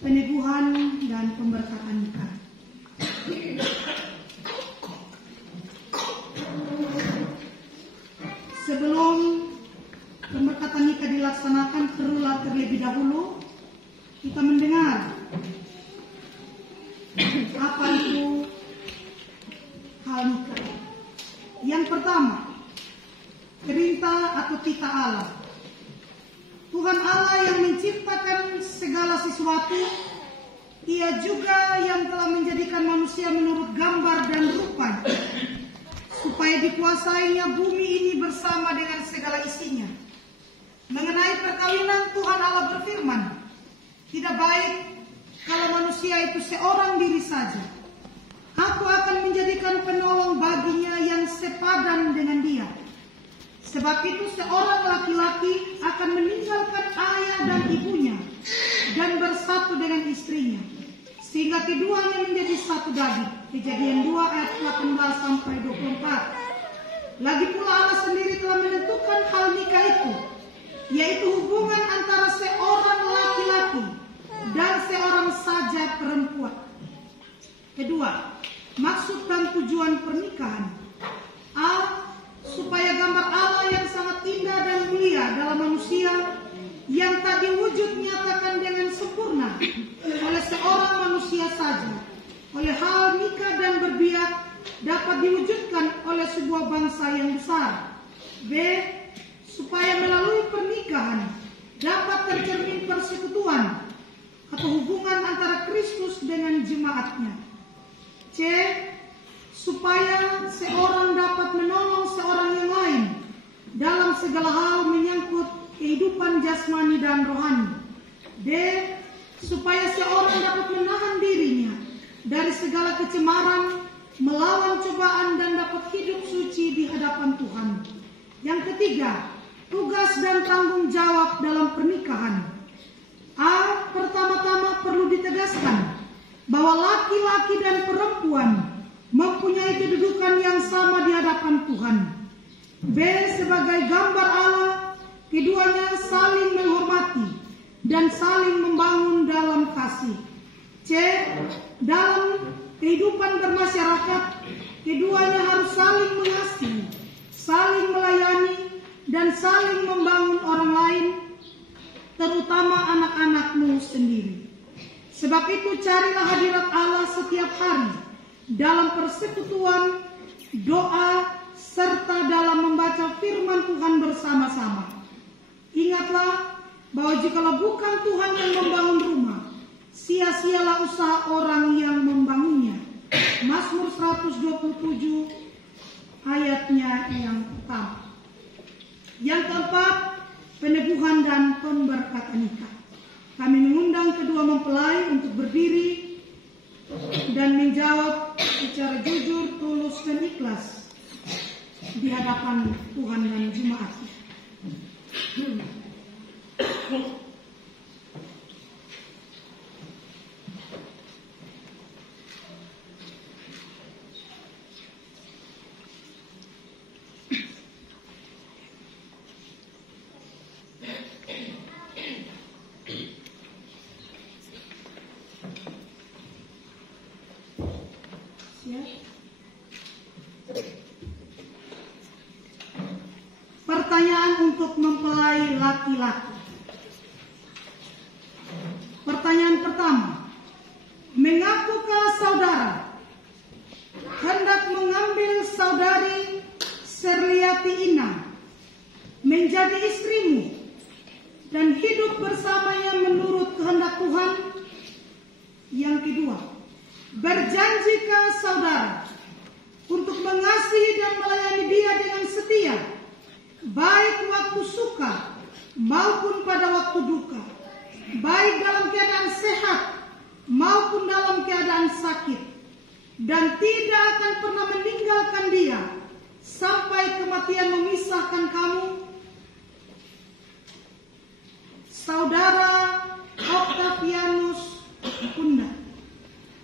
peneguhan dan pemberkatan nikah. Sebelum pemberkatan nikah dilaksanakan, perlulah terlebih dahulu kita mendengar apa itu hal nikah. Yang pertama, perintah atau titah Allah. Tuhan Allah yang menciptakan segala sesuatu, Ia juga yang telah menjadikan manusia menurut gambar dan rupa, supaya dikuasainya bumi ini bersama dengan segala isinya. Mengenai perkawinan, Tuhan Allah berfirman, tidak baik kalau manusia itu seorang diri saja. Aku akan menjadikan penolong baginya yang sepadan dengan dia. Sebab itu seorang laki-laki akan meninggalkan ayah dan ibunya dan bersatu dengan istrinya, sehingga keduanya menjadi satu daging. Kejadian 2 ayat 18 sampai 24. Lagi pula Allah sendiri telah menentukan hal nikah itu, yaitu hubungan antara seorang laki-laki dan seorang saja perempuan. Kedua, maksud dan tujuan pernikahan. A. Supaya gambar Allah yang sangat indah dan mulia dalam manusia yang tak diwujud nyatakan dengan sempurna oleh seorang manusia saja, oleh hal nikah dan berbiak dapat diwujudkan oleh sebuah bangsa yang besar. B. Supaya melalui pernikahan dapat tercermin persekutuan atau hubungan antara Kristus dengan jemaatnya. C. Supaya seorang dapat menolong seorang yang lain dalam segala hal menyangkut kehidupan jasmani dan rohani. D. Supaya seorang dapat menahan dirinya dari segala kecemaran, melawan cobaan dan dapat hidup suci di hadapan Tuhan. Yang ketiga, tugas dan tanggung jawab dalam pernikahan. A. Pertama-tama perlu ditegaskan bahwa laki-laki dan perempuan mempunyai kedudukan yang sama di hadapan Tuhan. B. Sebagai gambar Allah, keduanya saling menghormati dan saling membangun dalam kasih. C. Dalam kehidupan bermasyarakat, keduanya harus saling mengasihi, saling melayani, dan saling membangun orang lain, terutama anak-anakmu sendiri. Sebab itu carilah hadirat Allah setiap hari dalam persekutuan, doa, serta dalam membaca firman Tuhan bersama-sama. Ingatlah bahwa jikalau bukan Tuhan yang membangun rumah, sia-sialah usaha orang yang membangunnya. Mazmur 127 ayatnya yang pertama. Yang keempat, peneguhan dan pemberkatan nikah. Kami mengundang kedua mempelai untuk berdiri dan menjawab secara jujur, tulus, dan ikhlas di hadapan Tuhan dan jemaatnya. Pertanyaan untuk mempelai laki-laki. Pertanyaan pertama, mengapakah saudara hendak mengambil saudari Serliati Ina menjadi istrimu dan hidup bersamanya menurut kehendak Tuhan? Yang kedua, berjanjikah saudara untuk mengasihi dan melayani dia dengan setia, baik waktu suka maupun pada waktu duka, baik dalam keadaan sehat maupun dalam keadaan sakit, dan tidak akan pernah meninggalkan dia sampai kematian memisahkan kamu? Saudara Octavianus Kunda,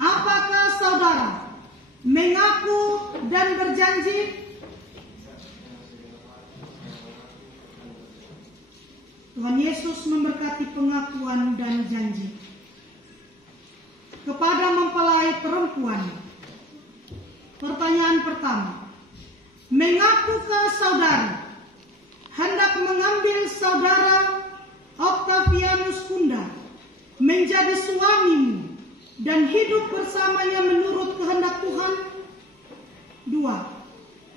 apakah saudara mengaku dan berjanji? Tuhan Yesus memberkati pengakuan dan janji. kepada mempelai perempuan. Pertanyaan pertama, mengapakah saudara hendak mengambil saudara Octavianus Kunda menjadi suamimu dan hidup bersamanya menurut kehendak Tuhan? 2.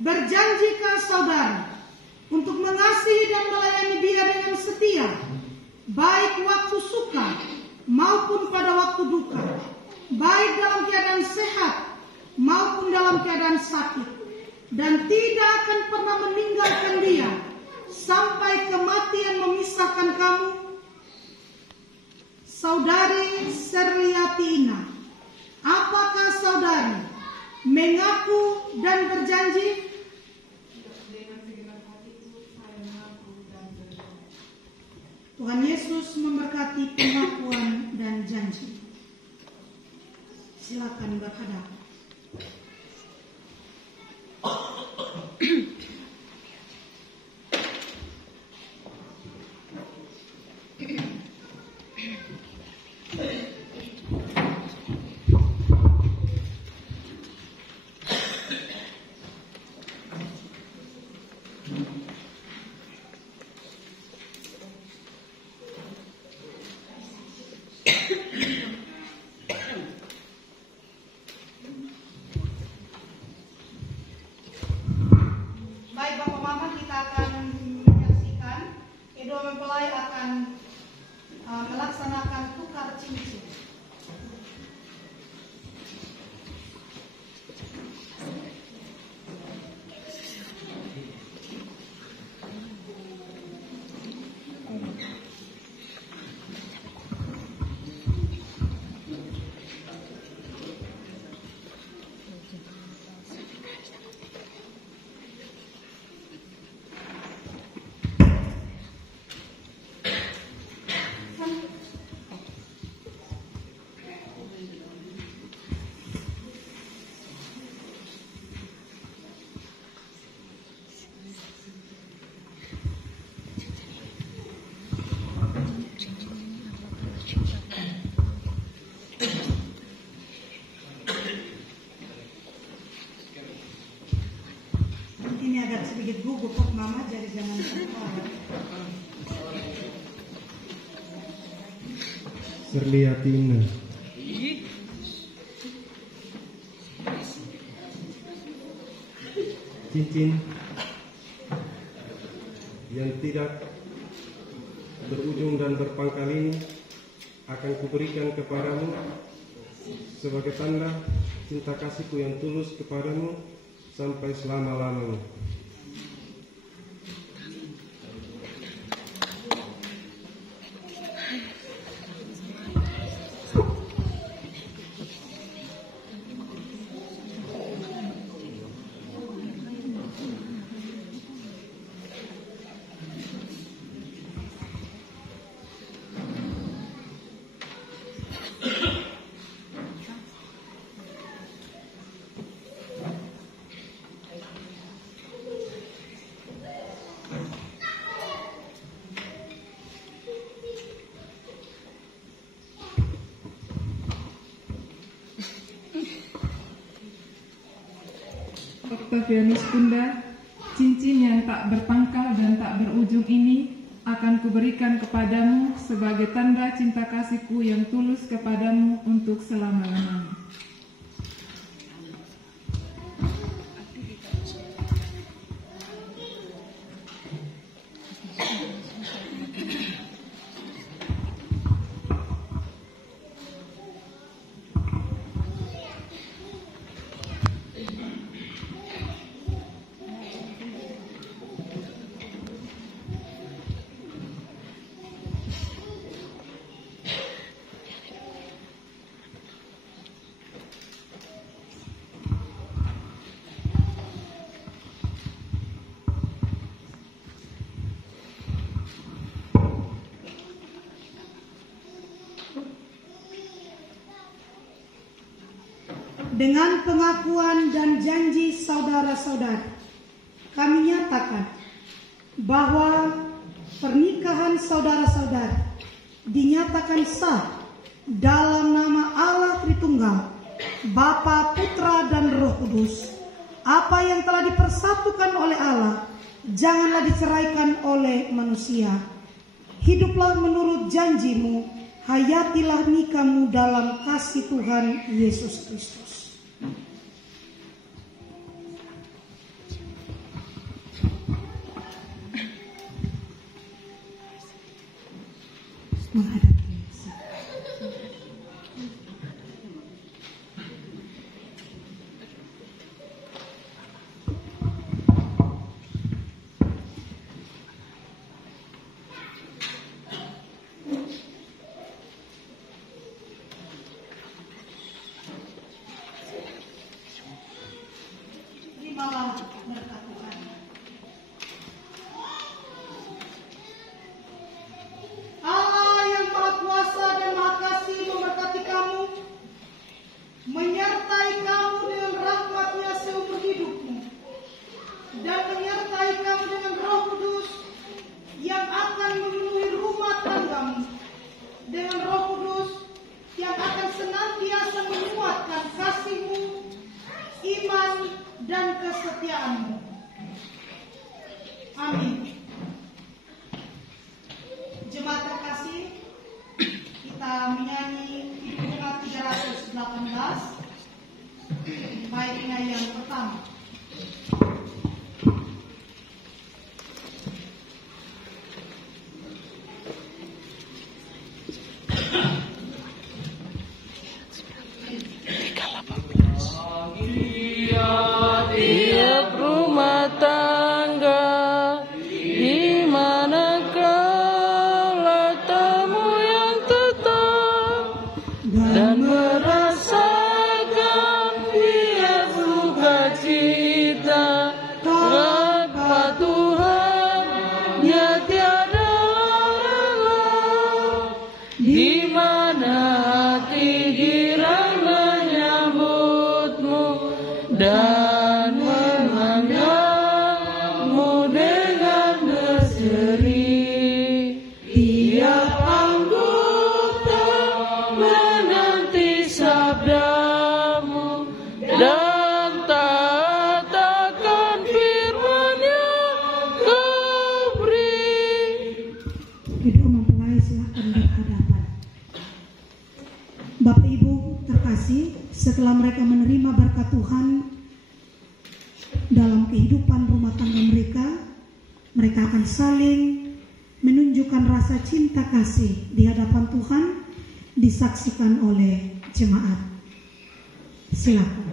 Berjanjikah saudara untuk mengasihi dan melayani dia dengan setia, baik waktu suka maupun pada waktu duka, baik dalam keadaan sehat maupun dalam keadaan sakit, dan tidak akan pernah meninggalkan dia sampai kematian memisahkan kamu? Saudari Serliatina, apakah saudari mengaku dan berjanji? Tuhan Yesus memberkati pengakuan dan janji. Silakan berhadap. Melaksanakan tukar cincin. Ini agak sedikit gugup kok Mama, jadi jangan sampai. Serliatina, cincin yang tidak berujung dan berpangkal ini akan kuberikan kepadamu sebagai tanda cinta kasihku yang tulus kepadamu sampai selama-lamanya. Octavianus Kunda, cincin yang tak berpangkal dan tak berujung ini akan kuberikan kepadamu sebagai tanda cinta kasihku yang tulus kepadamu untuk selama-lamanya. Dengan pengakuan dan janji saudara-saudara, kami nyatakan bahwa pernikahan saudara-saudara dinyatakan sah dalam nama Allah Tritunggal Bapa, Putra, dan Roh Kudus. Apa yang telah dipersatukan oleh Allah, janganlah diceraikan oleh manusia. Hiduplah menurut janjimu, hayatilah nikahmu dalam kasih Tuhan Yesus Kristus. Menghadap Yesus. Terimalah berkat Tuhan. Allah yang Maha Kuasa dan Maha Kasih memberkati kamu, menyertai kamu dengan rahmat-Nya seumur hidupmu, dan menyertai kamu dengan Roh Kudus yang akan memenuhi rumah tanggamu, dengan Roh Kudus yang akan senantiasa menguatkan kasihmu, iman, dan kesetiaanmu. Amin. Jemaat terkasih, kita menyanyi himne 318, baiknya yang pertama. Tiap rumah tangga di mana kau temu yang tetap dan merasakan tiap sukacita tanpa Tuhan ya tiada rela, di mana hati girang menyambutmu dan menganggapmu dengan berseri. Tiap anggota menanti sabdamu dan taat akan firman yang kau beri. Kedua mempelai silakan berhadapan. Bapak Ibu terkasih, setelah mereka menerima berkat Tuhan dalam kehidupan rumah tangga mereka akan saling menunjukkan rasa cinta kasih di hadapan Tuhan, disaksikan oleh jemaat. Silakan.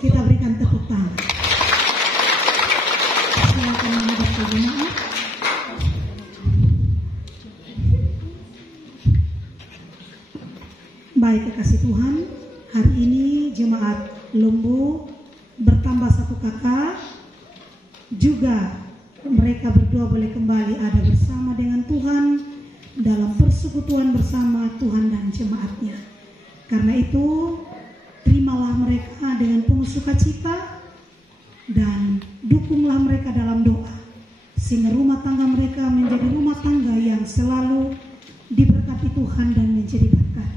Kita berikan tepuk tangan. Silakan menghadap ke jemaat. Baik kekasih Tuhan, hari ini jemaat Lumbu bertambah 1 kakak. Juga mereka berdua boleh kembali ada bersama dengan Tuhan dalam persekutuan bersama Tuhan dan jemaatnya. Karena itu, terimalah mereka dengan penuh sukacita dan dukunglah mereka dalam doa, sehingga rumah tangga mereka menjadi rumah tangga yang selalu diberkati Tuhan dan menjadi berkat.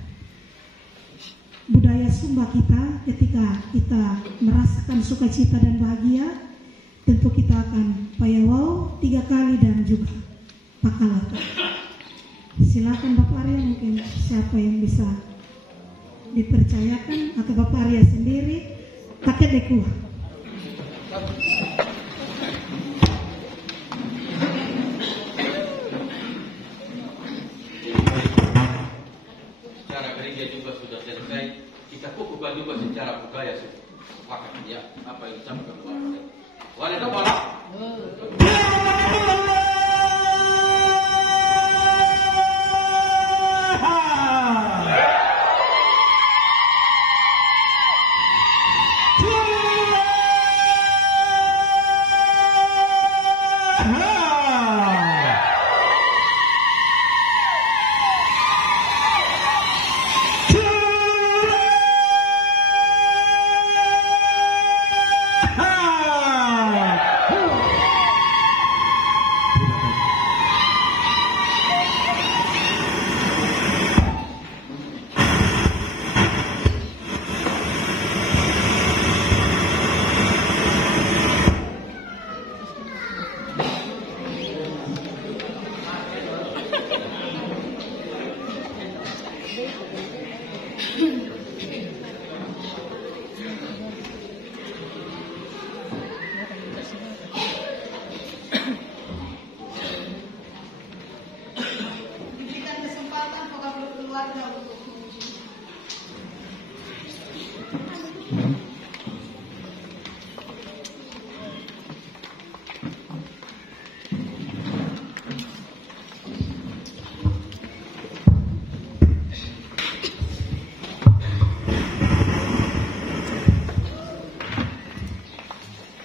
Budaya Sumba kita, ketika kita merasakan sukacita dan bahagia, tentu kita akan payawau 3 kali dan juga pakalata. Silakan Bapak Arya, mungkin siapa yang bisa dipercayakan, atau Bapak Arya sendiri, kakek deku. Secara gereja juga sudah selesai. Kita kukuhkan juga secara budaya sepakat ya apa yang disampaikan Bapak. Wanita